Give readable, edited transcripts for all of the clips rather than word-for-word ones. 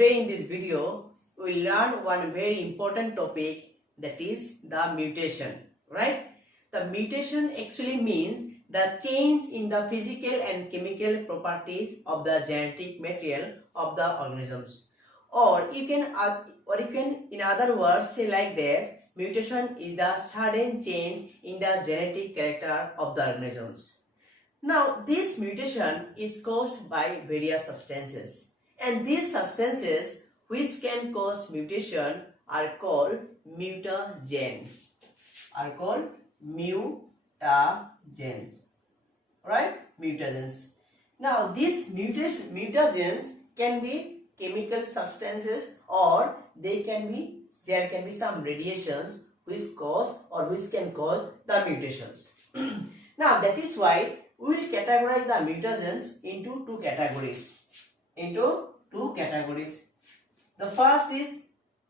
today in this video, we will learn one very important topic, that is the mutation, right? The mutation actually means the change in the physical and chemical properties of the genetic material of the organisms. Or you can in other words say like that, mutation is the sudden change in the genetic character of the organisms. Now, this mutation is caused by various substances, and these substances which can cause mutation are called mutagens. Right? Mutagens. Now, these mutagens can be chemical substances, or there can be some radiations which cause or which can cause the mutations. Now, that is why we will categorize the mutagens into two categories. The first is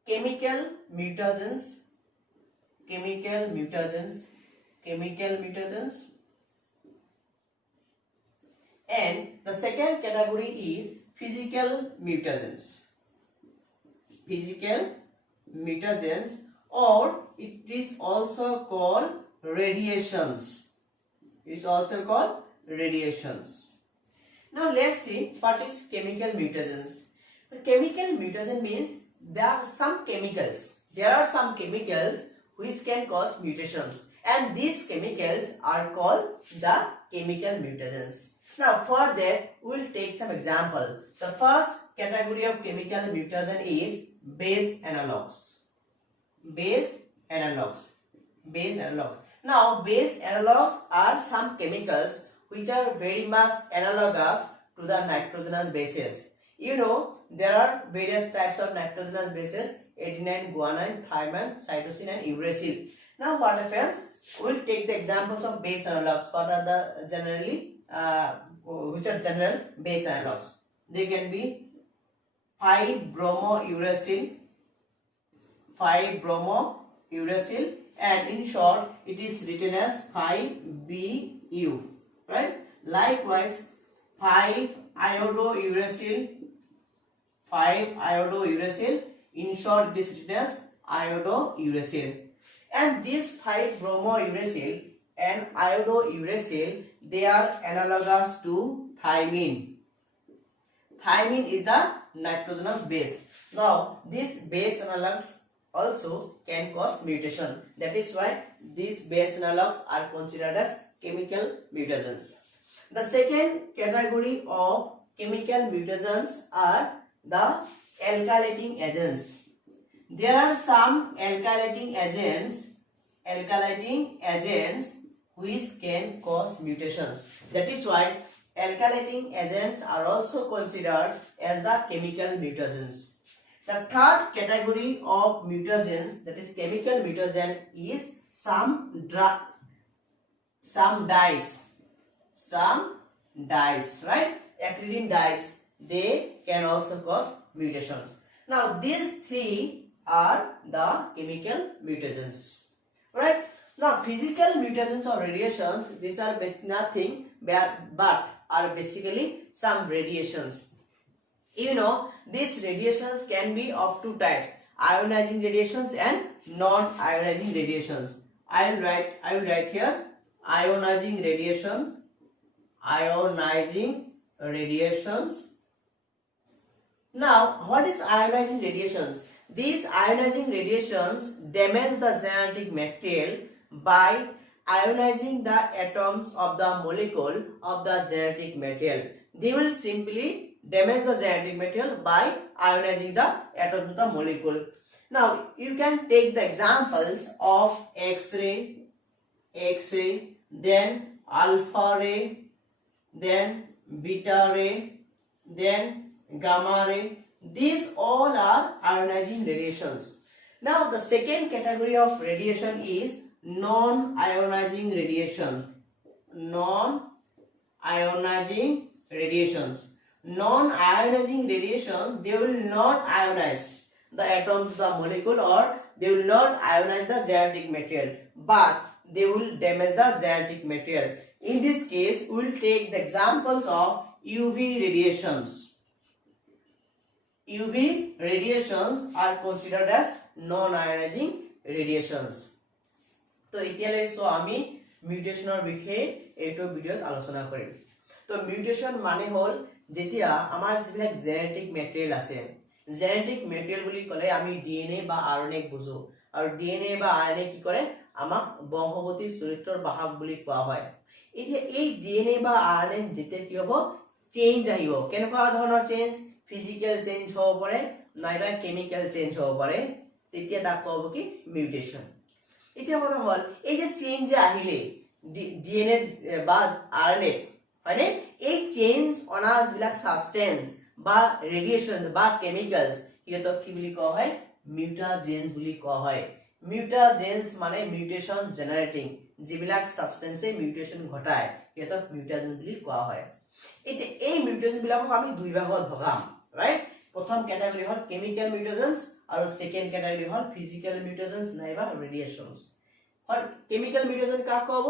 chemical mutagens. And the second category is physical mutagens. Or it is also called radiations. Now let's see what is chemical mutagens. The chemical mutagen means there are some chemicals which can cause mutations, and these chemicals are called the chemical mutagens. Now for that we will take some example. The first category of chemical mutagen is base analogs. Now, base analogs are some chemicals which are very much analogous to the nitrogenous bases. You know, there are various types of nitrogenous bases: adenine, guanine, thymine, cytosine and uracil. Now, what happens? We will take the examples of base analogs. What are the which are general base analogs? They can be 5-bromouracil, and in short it is written as 5-BU, right? Likewise 5-iodouracil, in short it is written as iodouracil. And this 5-bromouracil and iodouracil, they are analogous to thymine. Thymine is the nitrogenous base. Now, these base analogs also can cause mutation. That is why these base analogs are considered as chemical mutagens. The second category of chemical mutagens are the alkylating agents. There are some alkylating agents which can cause mutations. That is why alkylating agents are also considered as the chemical mutagens. The third category of mutagens, that is chemical mutagen, is some dyes, right? Acridine dyes, they can also cause mutations. Now, these three are the chemical mutagens, right? Now, physical mutagens or radiations, these are nothing but are basically some radiations. You know, these radiations can be of two types: ionizing radiations and non-ionizing radiations. I will write here ionizing radiations. Now, what is ionizing radiations? These ionizing radiations damage the genetic material by ionizing the atoms of the molecule of the genetic material. They will simply damage the genetic material by ionizing the atoms of the molecule. Now, you can take the examples of X-ray, then alpha ray, then beta ray, then gamma ray. These all are ionizing radiations. Now, the second category of radiation is non-ionizing radiations. Non-ionizing radiations, they will not ionize the atoms of the molecule, or they will not ionize the genetic material, but they will damage the genetic material. In this case, we will take the examples of UV radiations. UV radiations are considered as non-ionizing radiations. তো এতিয়ালৈ so আমি মিউটেশনৰ বিষয়ে এইটো ভিডিওত আলোচনা কৰিম। তো mutation মানে হল যেতিয়া আমাৰ যিবিলাক জেনেটিক মেটেৰিয়েল আছে, জেনেটিক মেটেৰিয়েল বুলি ক'লে আমি ডিএনএ বা আৰএনএ বুজো, আৰু ডিএনএ বা আৰএনএ কি কৰে আমাক বংশগতি চৰিত্ৰৰ বাহক বুলি কোৱা হয়। এতিয়া এই ডিএনএ বা আৰএনএ যেতিয়া কি হ'ব চেঞ্জ আহিব, কেনেকুৱা ধৰণৰ চেঞ্জ, ফিজিক্যাল চেঞ্জ হ'ব পাৰে নাইবা কেমিক্যাল চেঞ্জ হ'ব পাৰে, তেতিয়া তাক ক'ব কি মিউটেশন। এতিয়া কথা হল এই যে চেঞ্জ আহিলে ডিএনএ বা আরএনএ হয়নে, এই চেঞ্জ অনা যিবিলাক সাবস্টেন্স বা ৰেডিয়েশন বা কেমিক্যালস ইহঁতক কি বুলি কোৱা হয় মিউটাজেন্স বুলি কোৱা হয়। মিউটাজেন্স মানে মিউটেশন জেনাৰেটিং, যিবিলাক সাবস্টেন্সে মিউটেশন ঘটায় ইহঁতক মিউটাজেন্স বুলি কোৱা হয়। এতিয়া এই মিউটেশন বিলাকক আমি দুই ভাগত ভগাম, ৰাইট। প্ৰথম ক্যাটাগৰী হল কেমিক্যাল মিউটেশনস আৰু সেকেন্ড ক্যাটাগৰী হল ফিজিক্যাল মিউটেশনস নাইবা ৰেডিয়েশনস। হল কেমিক্যাল মিউটেশন কাক কব,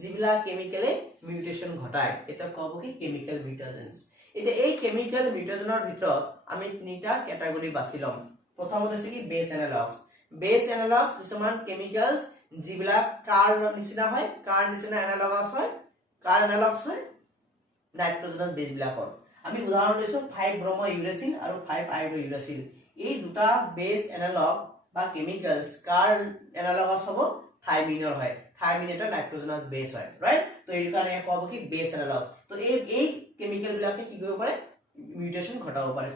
যিবিলাক কেমিক্যালে মিউটেশন ঘটায় এটা কব কি কেমিক্যাল মিউটেশনস। এতিয়া এই কেমিক্যাল মিউটেশনৰ ভিতৰত আমি তিনিটা ক্যাটাগৰী বাছি লম। প্ৰথমতে আছে কি বেস এনালগস। বেস এনালগস কিছুমান কেমিক্যালস যিবিলাক কাৰ নিচিনা হয়, কাৰ নিচিনা এনালগস হয়, কাৰ এনালগস হয় নাইট্ৰোজেনাস বেস বিলাকৰ। আমি উদাহৰণ লৈছো 5 ব্ৰমো ইউৰেচিল আৰু 5 আয়োডো ইউৰেচিল। এই দুটা বেস এনালগ বা কেমিক্যালস কাৰ এনালগস হ'ব থাইমিনৰ হয়, থাইমিন এটা নাইট্ৰোজেনাস বেস হয়, ৰাইট। তো এই কাৰণে কব কি বেস এনালগস। তো এই কেমিক্যাল বিলাকে কি কৰিব পাৰে মিউটেশন ঘটাব পাৰে।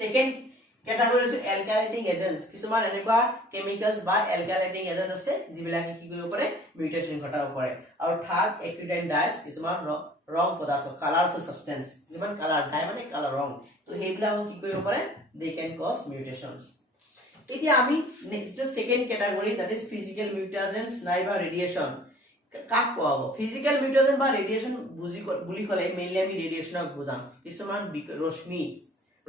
সেকেন্ড ক্যাটাগৰী আছে এলকাইলেটিং এজেন্টস। কিছুমান এনেকুৱা কেমিক্যালস বা এলকাইলেটিং এজেন্ট আছে যিবিলাকে কি কৰিব পাৰে মিউটেশন ঘটাব পাৰে। আৰু থাৰ্ড এক্ৰিটাইন ডাইস, কিছুমান ৰং পদাৰ্থ কালাৰফুল সাবস্টেন্স, যিমান কালাৰ ডাই মানে কালাৰ ৰং, তো সেইবিলাক কি কৰিব পাৰে দে ক্যান কজ মিউটেশনস। এতিয়া আমি next second category that is physical mutations নাইবা ৰেডিয়েশন কাক কোৱা হ'ব। ফিজিক্যাল মিউটেশন বা ৰেডিয়েশন বুলি ক'লে মেইনলি আমি ৰেডিয়েশনক বুজাম। কিছুমান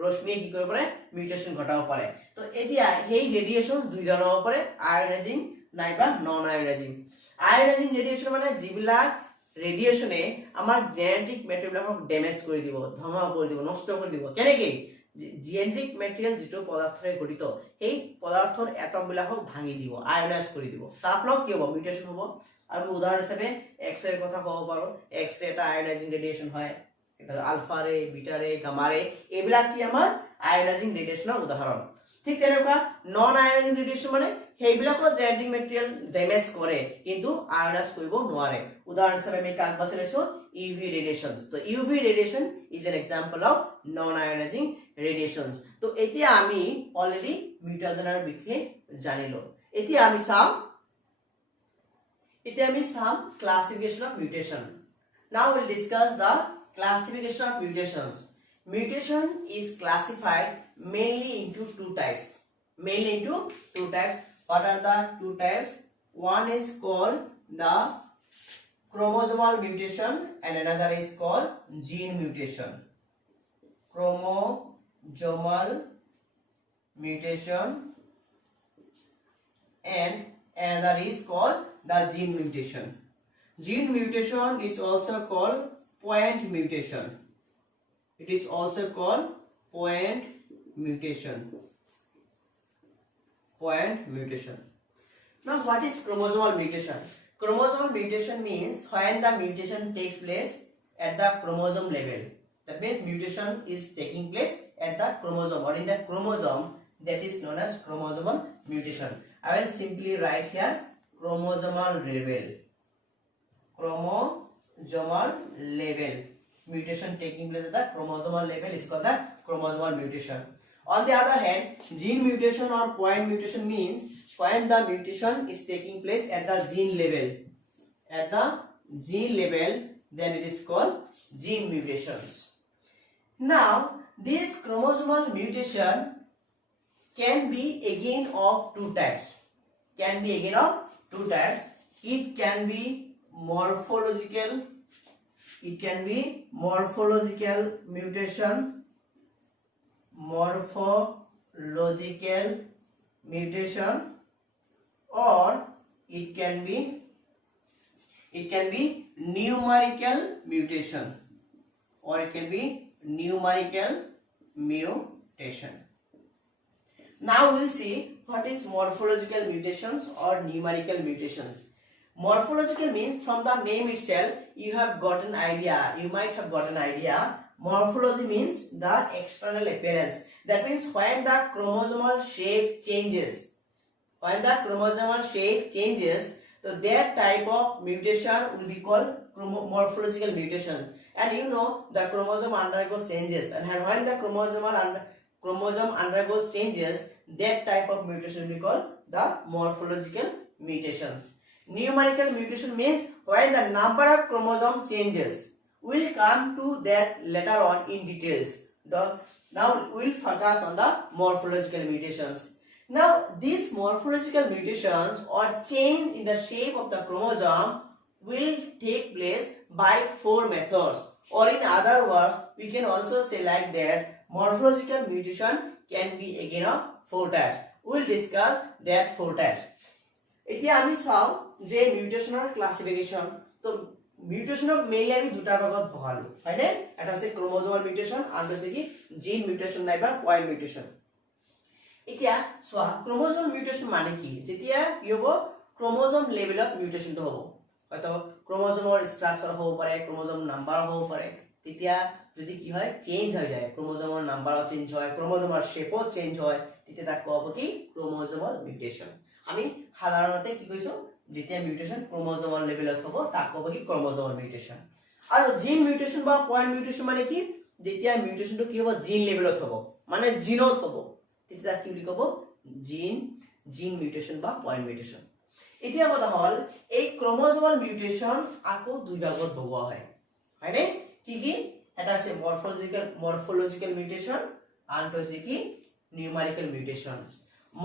ৰশ্মিয়ে কি কৰিব পাৰে মিউটেশন ঘটাব পাৰে। তো এতিয়া সেই ৰেডিয়েশনস দুই ধৰণৰ হ'ব পাৰে, আয়োনাইজিং নাইবা নন আয়োনাইজিং। আয়োনাইজিং ৰেডিয়েশন মানে যিবিলাক ৰেডিয়েশনে আমাৰ জেনেটিক মেটেৰিয়েলক ড্যামেজ কৰি দিব, ধ্বংস কৰি দিব, নষ্ট কৰি দিব। কেনেকৈ জেনেটিক মেটেৰিয়েল যিটো পদাৰ্থৰে গঠিত সেই পদাৰ্থৰ এটম বিলাকক ভাঙি দিব, আয়োনাইজ কৰি দিব, তাৰ ফলত কি হ'ব মিউটেশন হ'ব। আৰু উদাহৰণ হিচাপে এক্স ৰেৰ কথা ক'ব পাৰো। এক্স ৰে এটা আয়োনাইজিং ৰেডিয়েশন হয়, আলফা ৰে, বিটা ৰে, গামা ৰে, এইবিলাক কি আমাৰ আয়োনাইজিং ৰেডিয়েশনৰ উদাহৰণ। ঠিক তেনেকুৱা নন আয়োনাইজিং ৰেডিয়েশন মানে সেইবিলাকৰ জেনেটিক মেটেৰিয়েল ড্যামেজ কৰে কিন্তু আয়োনাইজ কৰিব নোৱাৰে। উদাহৰণ হিচাপে আমি কাক বাছি লৈছো ইউভি ৰেডিয়েশনস। তো UV radiation is an example of non ionizing radiations. তো এতিয়া আমি অলৰেডি মিউটেশনৰ বিষয়ে জানিলো। এতিয়া আমি চাম classification of mutation. Now we'll discuss the classification of mutations. Mutation is classified mainly into two types. What are the two types? One is called the chromosomal mutation and another is called gene mutation. Chromosomal mutation and another is called the gene mutation. Gene mutation is also called point mutation. It is also called point mutation. Now what is chromosomal mutation? Chromosomal mutation means when the mutation takes place at the chromosome level. That means mutation is taking place at the chromosome or in the chromosome, that is known as chromosomal mutation. I will simply write here chromosomal level. Mutation taking place at the chromosomal level is called the chromosomal mutation. On the other hand, gene mutation or point mutation means when the mutation is taking place at the gene level. Then it is called gene mutations. Now, this chromosomal mutation can be again of two types. It can be morphological mutation, or it can be numerical mutation, Now we'll see what is morphological mutations or numerical mutations. Morphological means from the name itself you have got an idea. You might have got an idea. Morphology means the external appearance. That means when the chromosomal shape changes. When the chromosomal shape changes, so that type of mutation will be called morphological mutation. And you know the chromosome undergoes changes, and when the chromosome undergoes changes, that type of mutation will be called the morphological mutations. Numerical mutation means when the number of chromosome changes. We'll come to that later on in details. Now we'll focus on the morphological mutations. Now these morphological mutations or change in the shape of the chromosome will take place by 4 methods, or in other words we can also say like that morphological mutation can be again of 4 types. We'll discuss that 4 types. এতিয়া আমি চাও যে মিউটেশনৰ classification. তো মিউটেশনক mainly আমি দুটা ভাগত ভগালো, হয়নে? এটা আছে ক্ৰোমোজোমাল মিউটেশন আৰু আছে কি জিন মিউটেশন নাইবা পয়েন্ট মিউটেশন। এতিয়া সোয়া ক্ৰোমোজোম মিউটেশন মানে কি? যেতিয়া কি হ'ব ক্ৰোমোজোম লেভেলত মিউটেশনটো হ'ব, হয়তো ক্ৰোমোজোমৰ স্ট্ৰাকচাৰ হ'ব পাৰে, ক্ৰোমোজোম নাম্বাৰ হ'ব পাৰে। তেতিয়া যদি কি হয় চেঞ্জ হৈ যায়, ক্ৰোমোজোমৰ নাম্বাৰ চেঞ্জ হয়, ক্ৰোমোজোমৰ শেপও চেঞ্জ হয়, তেতিয়া তাক কোৱা হ'ব কি ক্ৰোমোজোমাল মিউটেশন। আমি সাধাৰণতে কি কৈছো যেতিয়া মিউটেশন ক্ৰোমোজোমাল লেভেলত হ'ব তাক ক'ব কি ক্ৰোমোজোমাল মিউটেশন। আৰু জিন মিউটেশন বা পয়েন্ট মিউটেশন মানে কি যেতিয়া মিউটেশনটো কি হ'ব জিন লেভেলত হ'ব, মানে জিনত হ'ব, তেতিয়া কি বুলি ক'ব জিন মিউটেশন বা পয়েন্ট মিউটেশন। এতিয়া কথা হ'ল এই ক্ৰোমোজোমাল মিউটেশন আকৌ দুই ভাগত ভগোৱা হয়, হয়নে? কি কি? এটা আছে মৰফোলজিক্যাল মিউটেশন আৰু আছে কি নিউমেৰিকেল মিউটেশন।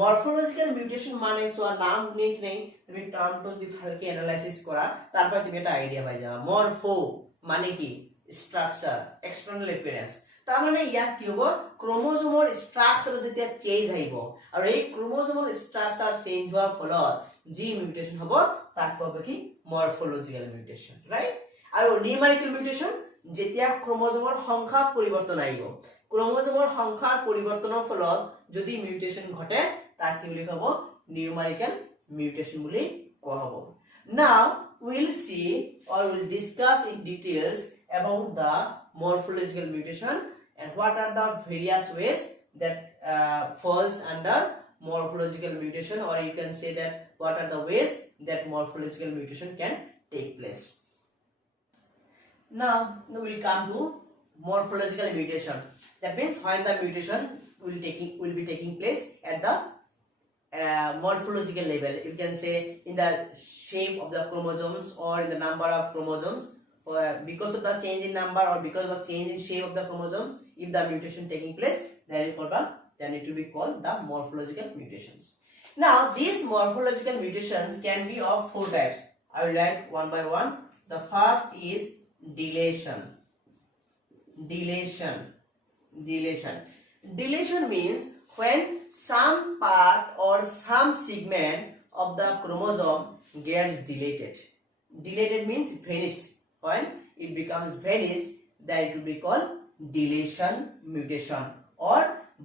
মরফোলজিক্যাল মিউটেশন মানে সোয়া নাম নিক নেই, তুমি টার্মটো যদি ভালকে অ্যানালাইসিস করা তারপর তুমি একটা আইডিয়া পাই যাবা। মরফো মানে কি স্ট্রাকচার, এক্সটার্নাল অ্যাপিয়ারেন্স। তার মানে ইয়াত কি হ'ব ক্ৰোমোজোমৰ স্ট্ৰাকচাৰ যেতিয়া চেঞ্জ আহিব আৰু এই ক্ৰোমোজোমৰ স্ট্ৰাকচাৰ চেঞ্জ হোৱাৰ ফলত যি মিউটেশন হ'ব তাক ক'ব কি মরফোলজিক্যাল মিউটেশন, ৰাইট? আৰু নিউমেৰিকেল মিউটেশন যেতিয়া ক্ৰোমোজোমৰ সংখ্যাত পৰিৱৰ্তন আহিব, ক্ৰোমোজোমৰ সংখ্যাৰ পৰিৱৰ্তনৰ ফলত যদি মিউটেশন ঘটে তাক কি বুলি ক'ব নিউমেৰিকেল মিউটেশন বুলি কোৱা হ'ব। Now we'll see or we'll discuss in details about the morphological mutation and what are the various ways that falls under morphological mutation, or you can say that what are the ways that morphological mutation can take place. Now we'll come to morphological mutation. That means when the mutation will be taking place at the morphological level. You can say in the shape of the chromosomes or in the number of chromosomes, because of the change in number or because of the change in shape of the chromosome. If the mutation taking place, then it will be called the morphological mutations. Now these morphological mutations can be of 4 types. I will write one by one. The first is deletion. Deletion means when some part or some segment of the chromosome gets deleted. Deleted means vanished. When it becomes vanished, that it will be called deletion mutation, or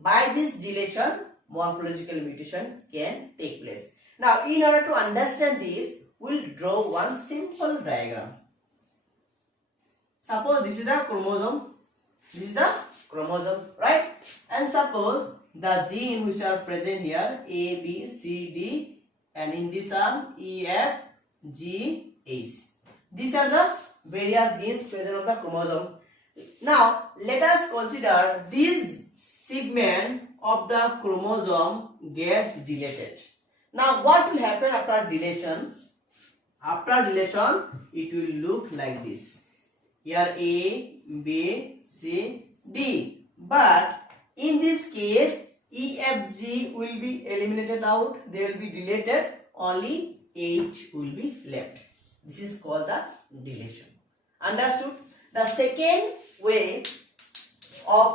by this deletion morphological mutation can take place. Now in order to understand this, we'll draw one simple diagram. Suppose this is the chromosome. This is the chromosome, right? And suppose the gene which are present here A, B, C, D, and in this arm E, F, G, H. These are the various genes present on the chromosome. Now let us consider this segment of the chromosome gets deleted. Now what will happen after deletion? After deletion it will look like this. Here A, B, C, D. But in this case E, F, G will be eliminated out. They will be deleted. Only H will be left. This is called the deletion. Understood? The second way of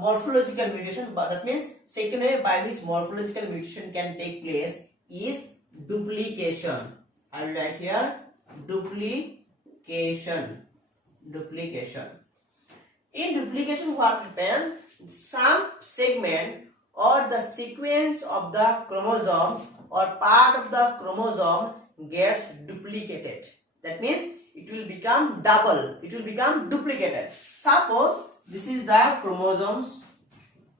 morphological mutation, but that means second way by which morphological mutation can take place is duplication. I will write here duplication. In duplication what happens? some segment or the sequence of the chromosomes or part of the chromosome gets duplicated. That means it will become double, it will become duplicated. Suppose this is the chromosomes,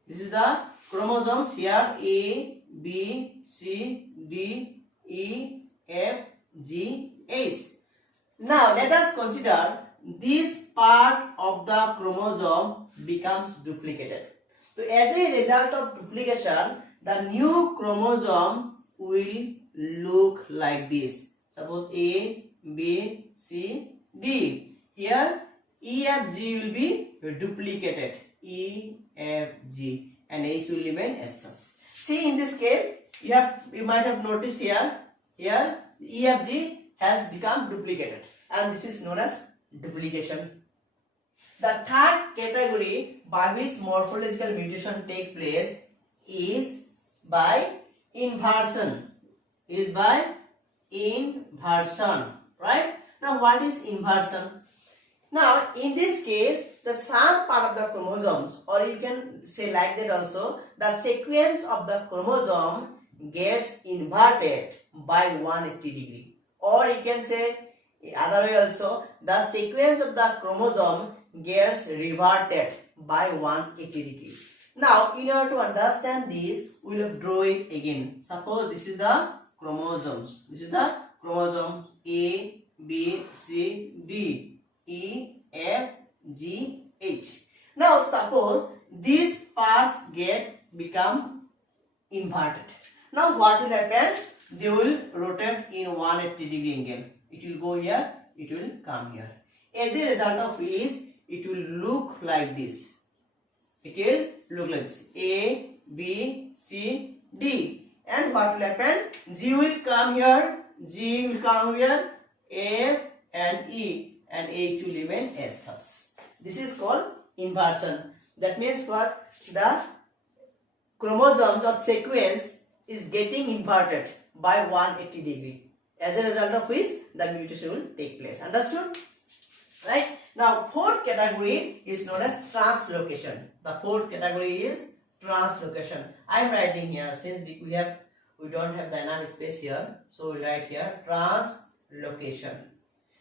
this is the chromosomes here, A, B, C, D, E, F, G, H. Now let us consider this part of the chromosome becomes duplicated. So as a result of duplication, the new chromosome will look like this. Suppose A, B, C, D. Here E, F, G will be duplicated. E, F, G, and H will remain as such. See, in this case, you might have noticed here E, F, G has become duplicated, and this is known as duplication. The third category by which morphological mutation take place is by inversion. Right? Now what is inversion? Now in this case, the some part of the chromosomes, or you can say like that also, the sequence of the chromosome gets inverted by 180 degree, or you can say other way also, the sequence of the chromosome gets reverted by 180 degree. Now in order to understand this, we will draw it again. Suppose this is the chromosomes. This is the chromosome A, B, C, D, E, F, G, H. Now suppose these parts become inverted. Now what will happen? They will rotate in 180 degree angle. It will go here, it will come here. As a result of this, it will look like this. It will look like this. A, B, C, D. And what will happen? G will come here, G will come here, F and E, and H will remain as such. This is called inversion. That means what? The chromosomes or sequence is getting inverted by 180 degree. As a result of which the mutation will take place. Understood? Right? Now fourth category is known as translocation. The fourth category is translocation. I am writing here, since we don't have the enough space here, so we write here translocation.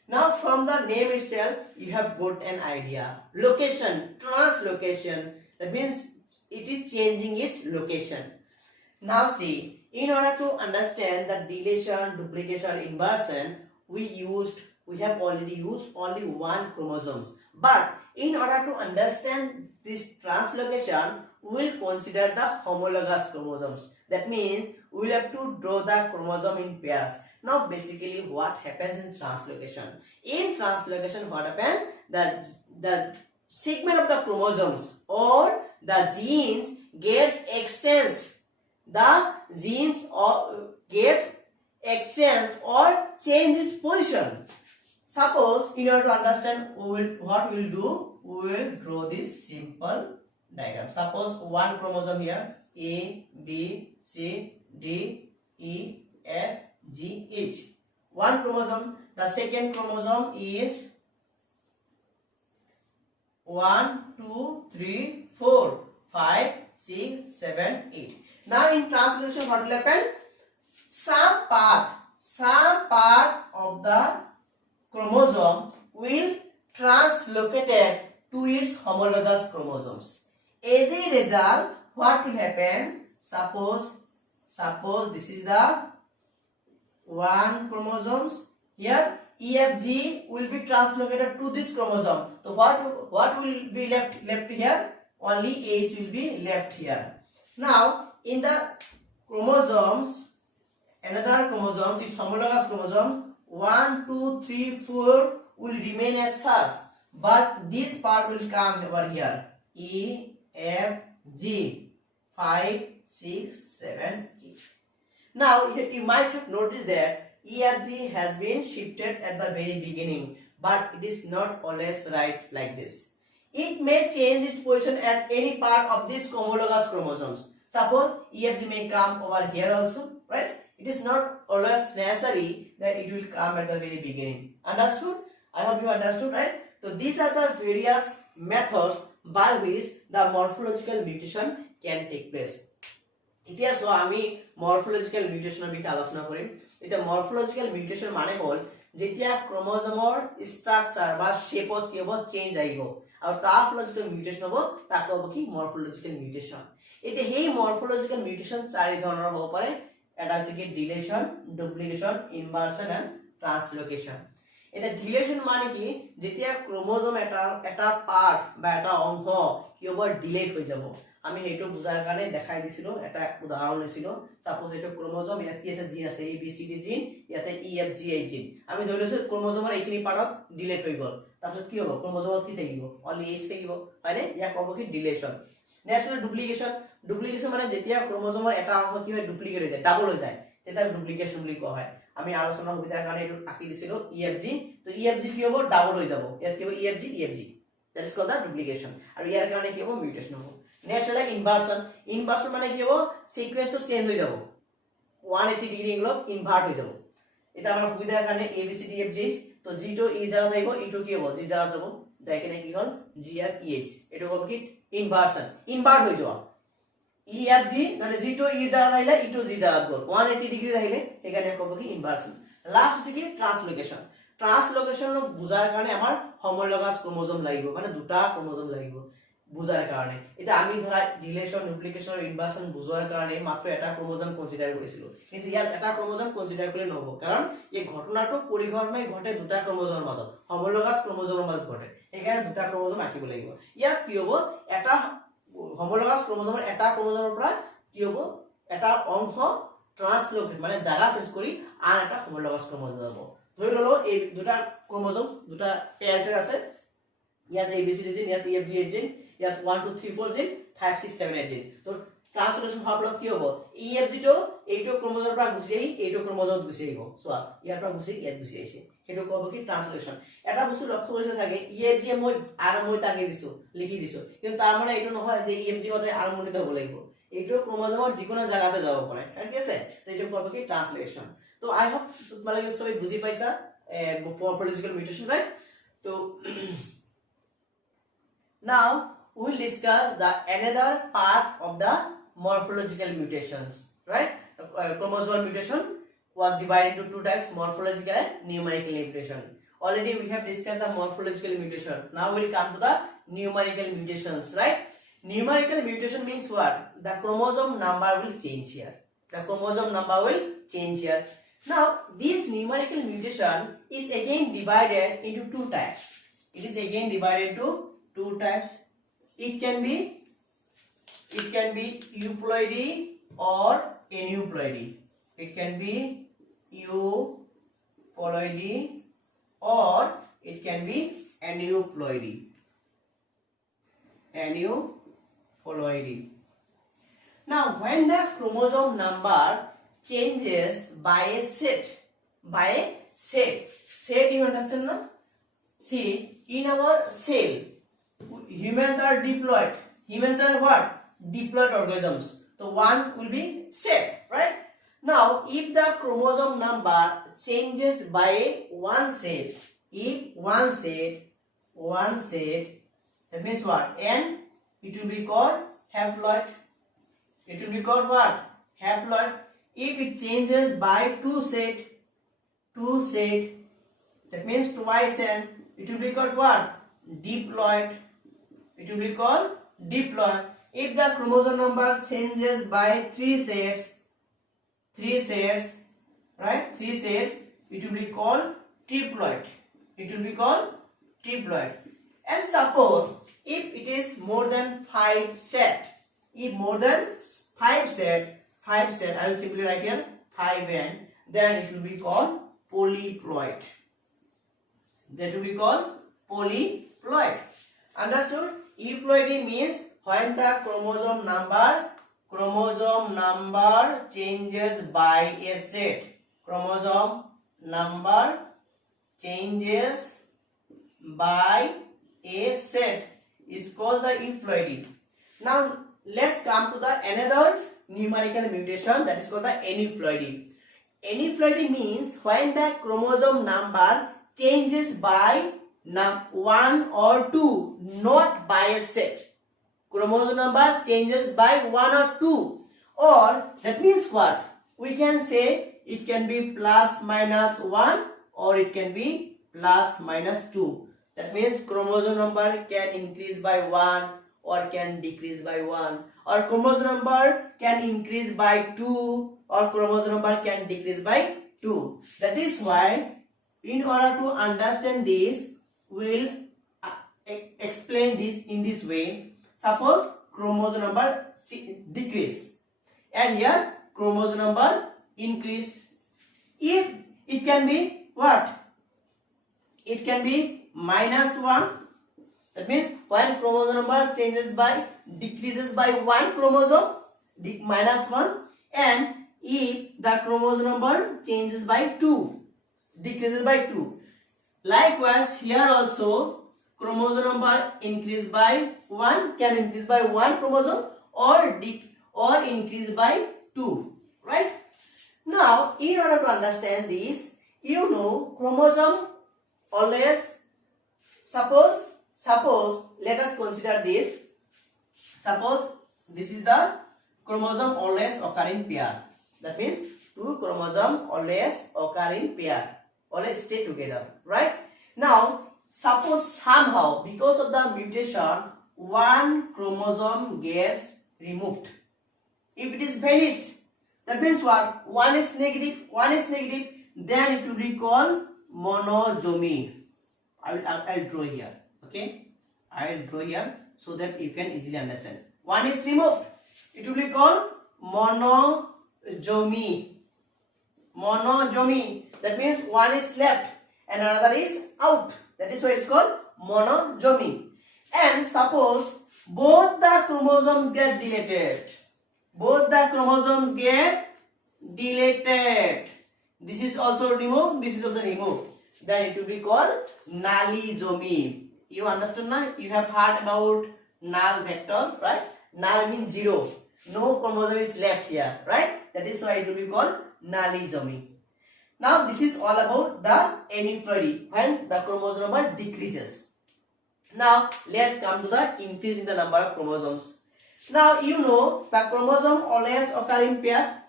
Now from the name itself, you have got an idea. Location, translocation, that means it is changing its location. Now see, in order to understand the deletion, duplication, inversion, we have already used only one chromosomes. But in order to understand this translocation, we will consider the homologous chromosomes. That means we will have to draw the chromosome in pairs. Now basically what happens in translocation? In translocation, what happens? The segment of the chromosomes or the genes gets exchanged. The genes gets exchanged or change its position. Suppose in order to understand what we will do, we will draw this simple diagram. Suppose one chromosome here, A, B, C, D, E, F, G, H. One chromosome. The second chromosome is 1, 2, 3, 4, 5, 6, 7, 8. Now in translocation, what will happen? Some part of the chromosome will translocate to its homologous chromosomes. As a result, what will happen? Suppose this is the one chromosomes. Here EFG will be translocated to this chromosome. So what will be left here? Only H will be left here. Now in the chromosomes, another chromosome, its homologous chromosome 1, 2, 3, 4 will remain as such, but this part will come over here. E, F, G, 5, 6, 7, 8. Now you might have noticed that EFG has been shifted at the very beginning, but it is not always right like this. It may change its position at any part of these homologous chromosomes. Suppose EFG may come over here also, right? It is not always necessary that it will come at the very beginning. Understood? I hope you understood, right? So these are the various methods by which the morphological mutation can take place. এতিয়া so আমি morphological মিউটেশনৰ বিষয়ে আলোচনা কৰিম এতিয়া morphological mutation মানে হ'ল যেতিয়া ক্ৰোমোজোমৰ structure বা শেপত কি হ'ব চেঞ্জ আহিব আৰু তাৰ ফলত যেটো মিউটেশন হ'ব তাক হ'ব কি মরফোলজিক্যাল মিউটেশন এতিয়া সেই মরফোলজিক্যাল মিউটেশন চাৰি ধৰণৰ হ'ব পাৰে এটা আছে কি ডিলেশন ডুপ্লিকেশন ইনভাৰ্সন এন্ড ট্ৰান্সলোকেশন এটা ডিলেশন মানে কি যেতিয়া ক্ৰোমোজোম এটা পার্ট বা এটা অংশ কি হ'ব ডিলেট হৈ যাব আমি হেটো বুজাৰ কাৰণে দেখাই দিছিলো এটা উদাহৰণ লৈছিলো সাপোজ এটো ক্ৰোমোজোম ইয়াত কি আছে জিন আছে এ বি সি ডি জিন ইয়াতে ই এফ জি আই জিন আমি ধৰি লৈছো ক্ৰোমোজোমৰ এইখিনি পাৰ্টত ডিলেট হৈ গল তাৰপিছত কি হ'ব ক্ৰোমোজোমত কি থাকিব অনলি এইচ থাকিব হয়নে ইয়াক ক'ব কি ডিলেশন নেক্সট ডুপ্লিকেশন ডুপ্লিকেশন মানে যেতিয়া ক্ৰোমোজোমৰ এটা অংশ কি হয় ডুপ্লিকেট হৈ যায় ডাবল হৈ যায় তেতিয়া ডুপ্লিকেশন বুলি কোৱা হয় আমি আলোচনা সুবিধাৰ কাৰণে এটো আকি দিছিলো ই এফ জি তো ই এফ জি কি হ'ব ডাবল হৈ যাব ইয়াত কি হ'ব E F G that is called the duplication আৰু ইয়াৰ কাৰণে কি হ'ব মিউটেশন হ'ব নেক্সট হল ইনভার্সন ইনভার্সন মানে কি হ'ব সিকোয়েন্স তো চেঞ্জ হৈ যাব 180 ডিগ্রি এংগলত ইনভার্ট হৈ যাব এটা আমাৰ সুবিধাৰ কাৰণে A B C D F G তো জি তো ই জায়গা থাকিব ই তো কি হ'ব জি জায়গা যাব যাই কিনে কি হ'ল জি এফ ই এইচ এটো হ'ব কি ইনভার্সন ইনভার্ট হৈ যোৱা ই এফ জি মানে জি তো ই জায়গা আহিলে ই তো জি জায়গা গ'ল 180 ডিগ্রি আহিলে সেইকাৰণে ক'ব কি ইনভার্সন লাস্ট হৈছে কি ট্রান্সলোকেশন ট্রান্সলোকেশন বুজাৰ কাৰণে আমাৰ homologous ক্ৰোমোজোম লাগিব মানে দুটা ক্ৰোমোজোম লাগিব বুজাৰ কাৰণে এটা আমি ধৰা ডিলেশন ডুপ্লিকেশন আৰু ইনভার্সন বুজাৰ কাৰণে মাত্ৰ এটা ক্ৰোমোজোম কনসিডাৰ কৰিছিলো কিন্তু ইয়াত এটা ক্ৰোমোজোম কনসিডাৰ কৰিলে নহব কাৰণ এই ঘটনাটো পৰিঘটনাই ঘটে দুটা ক্ৰোমোজোমৰ মাজত homologous ক্ৰোমোজোমৰ মাজত ঘটে সেইকাৰণে দুটা ক্ৰোমোজোম আকিব লাগিব ইয়াত কি হ'ব এটা homologous ক্ৰোমোজোমৰ এটা ক্ৰোমোজোমৰ পৰা কি হ'ব এটা অংশ ট্রান্সলোকেট মানে জায়গা চেঞ্জ কৰি আন এটা homologous ক্ৰোমোজোম যাব ধৰি ললো এই দুটা ক্ৰোমোজোম দুটা পেয়াৰ আছে ইয়াত এ বি সি ডি জিন ইয়াত ই এফ জি এইচ জিন ইয়াত 1 2 3 4 জিন 5 6 7 8 জিন তো ট্রান্সলেশন হোৱাৰ ফলত কি হ'ব ই এফ জি তো এইটো ক্ৰোমোজোমৰ পৰা গুছি আহি এইটো ক্ৰোমোজোমত গুছি আহিব সোৱা ইয়াৰ পৰা গুছি ইয়াত গুছি আহিছে হেটো ক'ব কি ট্রান্সলেশন এটা বস্তু লক্ষ্য কৰিছে থাকে ই এফ জি মই তাকে দিছো লিখি দিছো কিন্তু তাৰ মানে এইটো নহয় যে ই এফ জি মতে আৰম্ভণিত হ'ব লাগিব এইটো ক্ৰোমোজোমৰ যিকোনো জায়গাতে যাব পাৰে ঠিক আছে তো এইটো ক'ব কি ট্রান্সলেশন তো আই হোপ তোমালোকে সবাই বুজি পাইছা morphological mutation right so now we will discuss the another part of the morphological mutations right chromosomal mutation was divided into two types morphological and numerical mutation already we have discussed the morphological mutation now we will come to the numerical mutations right numerical mutation means what the chromosome number will change here the chromosome number will change here. Now, this numerical mutation is again divided into two types. It is again divided into two types. It can be euploidy or aneuploidy. It can be euploidy or it can be aneuploidy. Aneuploidy. Now, when the chromosome number changes by a set you understand no see in our cell humans are diploid humans are what diploid organisms so one will be set right now if the chromosome number changes by one set if one set that means what n it will be called haploid it will be called what haploid. If it changes by two set that means twice n it will be called what diploid it will be called diploid. If the chromosome number changes by three sets right three sets it will be called triploid and suppose if it is more than 5 set if more than 5 set I will simply write here 5n then it will be called polyploid that will be called polyploid understood euploidy means when the chromosome number changes by a set chromosome number changes by a set is called the euploidy. Now let's come to the another numerical mutation that is called the aneuploidy. Aneuploidy means when the chromosome number changes by 1 or 2, not by a set. Chromosome number changes by 1 or 2, or that means what? We can say it can be plus minus 1 or it can be plus minus 2. That means chromosome number can increase by 1 or can decrease by 1, or chromosome number can increase by 2 or chromosome number can decrease by 2. That is why in order to understand this, we'll explain this in this way. Suppose chromosome number decrease and here chromosome number increase. If it can be what? It can be minus 1. That means when chromosome number decreases by 1 chromosome, minus 1, and if the chromosome number changes by 2, decreases by 2. Likewise here also chromosome number increase by 1, can increase by 1 chromosome or increase by 2, right? Now in order to understand this, you know chromosome always, suppose let us consider this. Suppose this is the chromosome always occur in pair. That means 2 chromosomes always occur in pair, always stay together, right? Now suppose somehow because of the mutation 1 chromosome gets removed. If it is vanished, that means what? 1 is negative, then it will be called monozomy. I'll draw here. Okay, I will draw here so that you can easily understand. 1 is removed, it will be called monozomy. That means 1 is left and another is out. That is why it's called monozomy. And suppose both the chromosomes get deleted. This is also removed, this is also removed. Then it will be called nullizomy. You understand now? You have heard about null vector, right? Null means 0. No chromosome is left here, right? That is why it will be called nullizomy. Now this is all about the aneuploidy, when the chromosome number decreases. Now let's come to the increase in the number of chromosomes. Now you know the chromosome always occur in pair.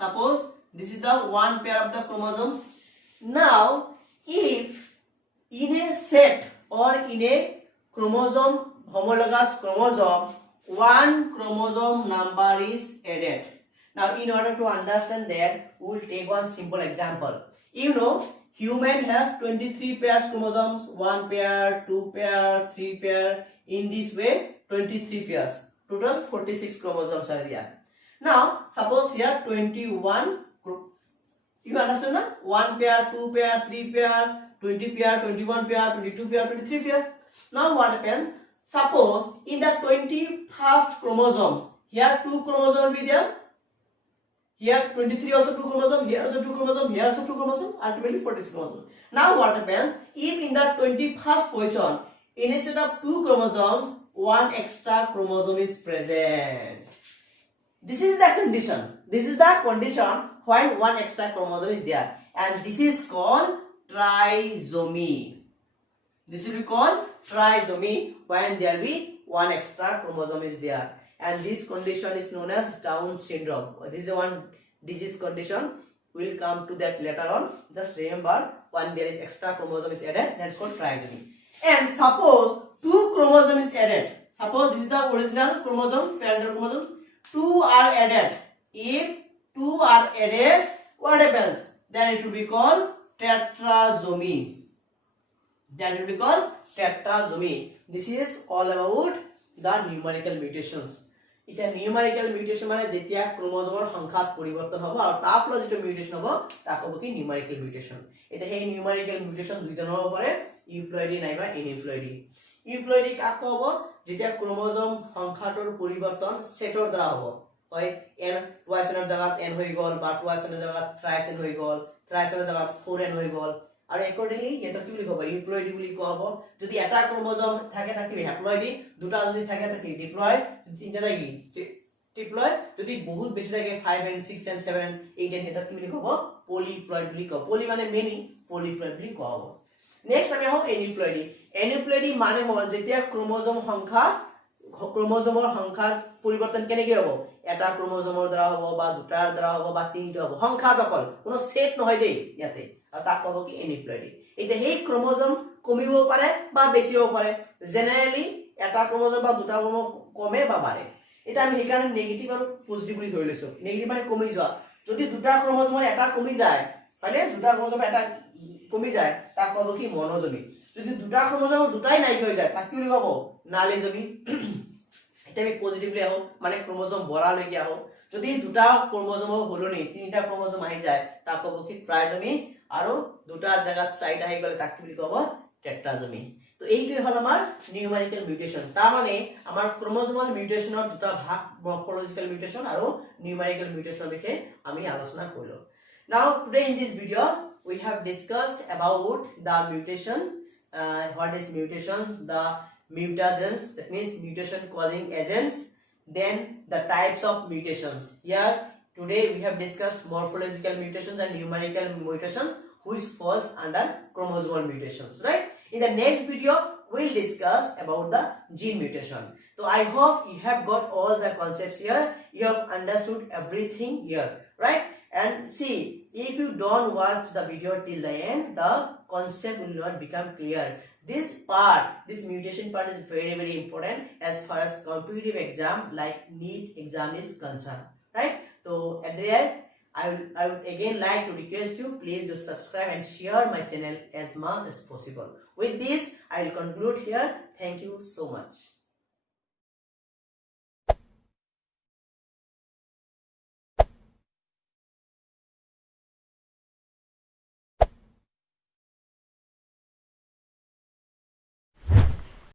Suppose this is the one pair of the chromosomes. Now if in a set or in a chromosome, homologous chromosome, 1 chromosome number is added. Now in order to understand that, we will take one simple example. You know human has 23 pairs chromosomes, 1 pair, 2 pair, 3 pair. In this way 23 pairs. Total 46 chromosomes are there. Now suppose here 21. You understand now? 1 pair, 2 pair, 3 pair, 20 pair, 21 pair, 22 pair, 23 pair. Now what happens? Suppose in the 21st chromosomes, here 2 chromosomes will be there. Here 23 also 2 chromosomes, here also 2 chromosomes, here also 2 chromosomes, ultimately 46 chromosomes. Now what happens? If in the 21st position, instead of 2 chromosomes, 1 extra chromosome is present. This is the condition. When 1 extra chromosome is there, and this is called trisomy. This will be called trisomy when there will be 1 extra chromosome is there, and this condition is known as Down syndrome. This is one disease condition. We'll come to that later on. Just remember, when there is extra chromosome is added, that's called trisomy. And suppose 2 chromosomes is added. Suppose this is the original chromosome, parental chromosomes. 2 are added. If 2 are added, what happens? Then it will be called tetrasomy. This is all about the numerical mutations. It's a numerical mutation মানে যেতিয়া ক্রোমোজোমৰ সংখ্যাত পৰিৱৰ্তন হ'ব আৰু তাৰ ফলত যেটো mutation হ'ব তাক হ'ব কি numerical mutation. এটা সেই numerical mutation দুই ধৰণৰ হ'ব পাৰে, ইউপ্লয়েডি নাইবা এনিপ্লয়েডি. ইউপ্লয়েডি কাক হ'ব? যেতিয়া ক্রোমোজোম সংখ্যাটোৰ পৰিৱৰ্তন সেটৰ দ্বাৰা হ'ব. হয় n twice n জায়গাত n হৈ গল বা twice n জায়গাত thrice n হৈ গল, thrice n জায়গাত 4n হৈ গল, আৰু accordingly এটা কি বুলি ক'ব? ইউপ্লয়েডি বুলি কোৱা হ'ব. যদি এটা ক্রোমোজোম থাকে থাকিবি হ্যাপ্লয়েডি, দুটা যদি থাকে থাকিবি ডিপ্লয়েড, তিনটা থাকি ট্রিপ্লয়েড, যদি বহুত বেশি থাকে 5 and 6 and 7 and 8 and এটা কি বুলি ক'ব? পলিপ্লয়েড বুলি ক'ব. পলি মানে মেনি, পলিপ্লয়েড বুলি কোৱা হ'ব. নেক্সট আমি আহো এনিপ্লয়ডি এনিপ্লয়ডি মানে হল যেতিয়া ক্ৰোমোজোমৰ সংখ্যাৰ পৰিৱৰ্তন কেনেকৈ হ'ব এটা ক্ৰোমোজোমৰ দ্বাৰা হ'ব বা দুটাৰ দ্বাৰা হ'ব বা তিনিটা হ'ব সংখ্যা দখল কোনো সেট নহয় দেই ইয়াতে আৰু তাক ক'ব কি এনিপ্লয়ডি এতিয়া সেই ক্ৰোমোজোম কমিব পাৰে বা বেছি হ'ব পাৰে জেনাৰেলি এটা ক্ৰোমোজোম বা দুটা ক্ৰোমোজোম কমে বা বাঢ়ে এটা আমি সেইকাৰণে নেগেটিভ আৰু পজিটিভ বুলি ধৰি লৈছো নেগেটিভ মানে কমি যোৱা যদি দুটা ক্ৰোমোজোমৰ এটা কমি যায় হয়নে দুটা ক্ৰোমোজোম এটা কমি যায় তাক ক'ব কি মনোজমি যদি দুটা ক্ৰোমোজোম দুটাই নাই হৈ যায় তাক কি বুলি ক'ব নালীজমি এটা আমি পজিটিভলি আহো মানে ক্ৰোমোজোম বঢ়া লৈকে আহো যদি দুটা ক্ৰোমোজোম হলনি তিনিটা ক্ৰোমোজোম আহি যায় তাক ক'ব কি ট্ৰাইজমি আৰু দুটাৰ জায়গাত চাৰিটা আহি গলে তাক কি বুলি ক'ব টেট্ৰাজমি তো এইটোই হল আমাৰ নিউমেৰিকেল মিউটেশন তাৰ মানে আমাৰ ক্ৰোমোজোমাল মিউটেশনৰ দুটা ভাগ মৰ্ফোলজিক্যাল মিউটেশন আৰু নিউমেৰিকেল মিউটেশনৰ বিষয়ে আমি আলোচনা কৰিলো now today in this video we have discussed about the mutation what is mutations the mutagens that means mutation causing agents then the types of mutations here today we have discussed morphological mutations and numerical mutations which falls under chromosomal mutations right in the next video we'll discuss about the gene mutation so I hope you have got all the concepts here you have understood everything here right and see if you don't watch the video till the end the concept will not become clear this mutation part is very important as far as competitive exam like NEET exam is concerned right so at the end I would again like to request you please do subscribe and share my channel as much as possible with this I will conclude here thank you so much